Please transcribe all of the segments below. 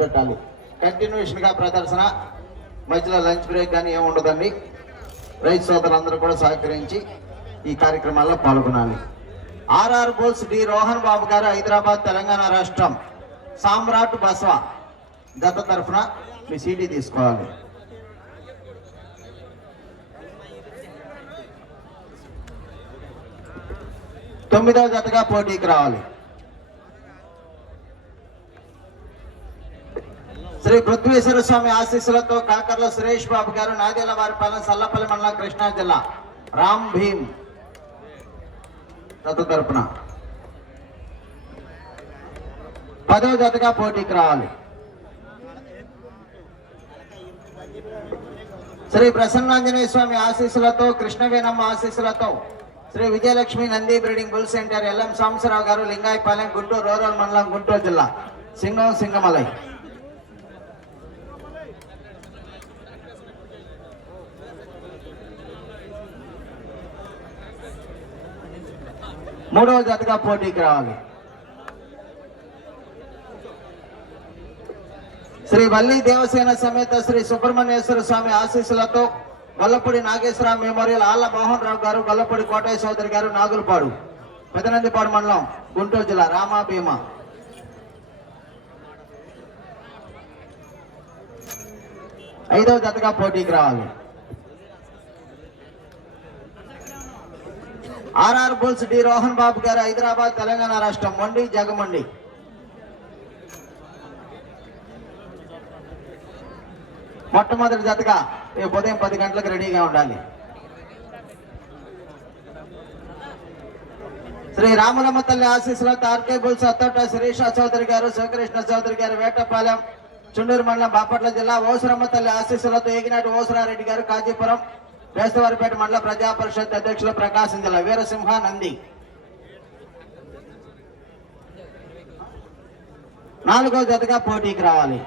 పెట్టాలి. కంటిన్యూషన్గా ప్రదర్శన. మధ్యలో లంచ్ బ్రేక్ కానీ ఏమి ఉండదండి. రైతు సోదరులందరూ కూడా సహకరించి ఈ కార్యక్రమాల్లో పాల్గొనాలి. ఆర్ఆర్ బోల్స్ డి రోహన్ బాబు గారు హైదరాబాద్ తెలంగాణ రాష్ట్రం. సామ్రాట్ బస్వా గత తరఫున మీ సీడీ తీసుకోవాలి. తొమ్మిదవ జతగా పోటీకి రావాలి. శ్రీ పృథ్వేశ్వర స్వామి ఆశీస్సులతో కాకర్ల సురేష్ బాబు గారు నాదేల వారిపాలెం సల్లపల్లి మండలం కృష్ణా జిల్లా. రామ్ భీమ్ తత తరపున. పదవ జతగా పోటీకి రావాలి. శ్రీ ప్రసన్నాంజనేయ స్వామి ఆశీస్సులతో కృష్ణవేనమ్మ ఆశీస్సులతో Shri Vijayalakshmi Nandi breeding bull centre LM Sambasivarao గారు లింగాయపాలెం గుంటూరు రూరల్ మండలం గుంటూరు జిల్లా సింగం సింగమలై. మూడవ జతగా పోటీకి రావాలి. శ్రీ వల్లి దేవసేన సమేత శ్రీ సుబ్రహ్మణ్యేశ్వర స్వామి ఆశీస్సులతో గొల్లపూడి నాగేశ్వర మెమోరియల్ ఆళ్ళ మోహన్ రావు గారు గొల్లపూడి కోటయ్య చౌదరి గారు నాగులపాడు పెదనందిపాడు మండలం గుంటూరు జిల్లా రామా భీమా. ఐదవ జతగా పోటీకి రావాలి. RR Bulls D Rohan Babu గారు హైదరాబాద్ తెలంగాణ రాష్ట్రం. మండి జగమండి. మొట్టమొదటి జతగా రేపు ఉదయం పది గంటలకు రెడీగా ఉండాలి. శ్రీ రామలమ్మ తల్లి ఆశీస్సులతో ఆర్కే బుల్స్ అత్తోట శిరీష చౌదరి గారు శివకృష్ణ చౌదరి గారు వేటపాలెం చుండూరు మండలం బాపట్ల జిల్లా ఓసురమ్మ తల్లి ఆశీస్సులతో ఏగినాటి ఓసురారెడ్డి గారు కాజీపురం వేస్తవారిపేట మండల ప్రజా పరిషత్ అధ్యక్షులు ప్రకాశం జిల్లా వీరసింహ నంది. నాలుగో జతగా పోటీకి రావాలి.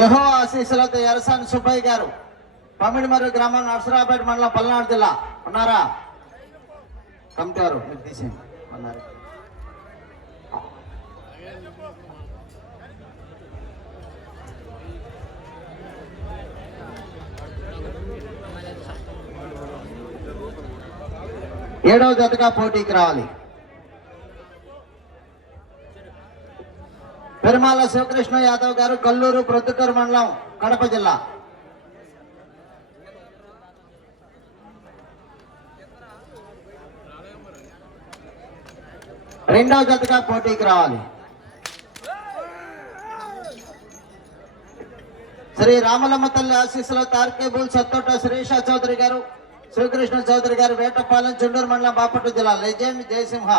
యహో ఆశీస్సులతో ఎరసాని సుబ్బయ్య గారు పమిడిమర్రి గ్రామం నర్సరాపేట మండలం పల్నాడు జిల్లా. ఉన్నారా? కమిటారు మీరు తీసేయండి. ఉన్నారు ఏడవ జతగా పోటీకి రావాలి. పెరుమాల శివకృష్ణ యాదవ్ గారు కల్లూరు ప్రొద్దుటూరు మండలం కడప జిల్లా. రెండవ జతగా పోటీకి రావాలి. శ్రీ రామలమ్మ తల్లి ఆశీస్సులో తార్కేబుల్ సత్తోట శ్రీషా చౌదరి గారు శ్రీకృష్ణ చౌదరి గారు వేటపాలెం చుండూరు మండలం బాపట్ల జిల్లా లేజేమి జయసింహ.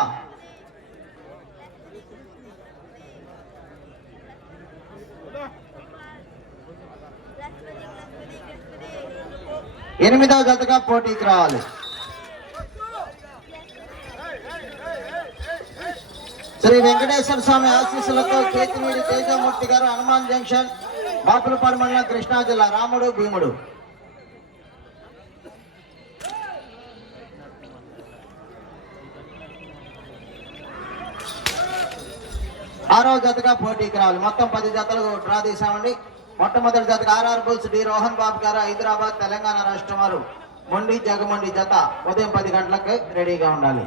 ఎనిమిదవ జతగా పోటీకి రావాలి. శ్రీ వెంకటేశ్వర స్వామి ఆశీస్సులతో కేతినీడి తేజమూర్తి గారు హనుమాన్ జంక్షన్ బాపులపాడు మండలం కృష్ణా జిల్లా రాముడు భీముడు. ఆరో జతగా పోటీకి రావాలి మొత్తం పది జతలు డ్రా తీసామండి మొట్టమొదటి జతగా RR Bulls D Rohan Babu గారు హైదరాబాద్ తెలంగాణ రాష్ట్రం వారు. మొండి జగమండి జత ఉదయం పది గంటలకు రెడీగా ఉండాలి.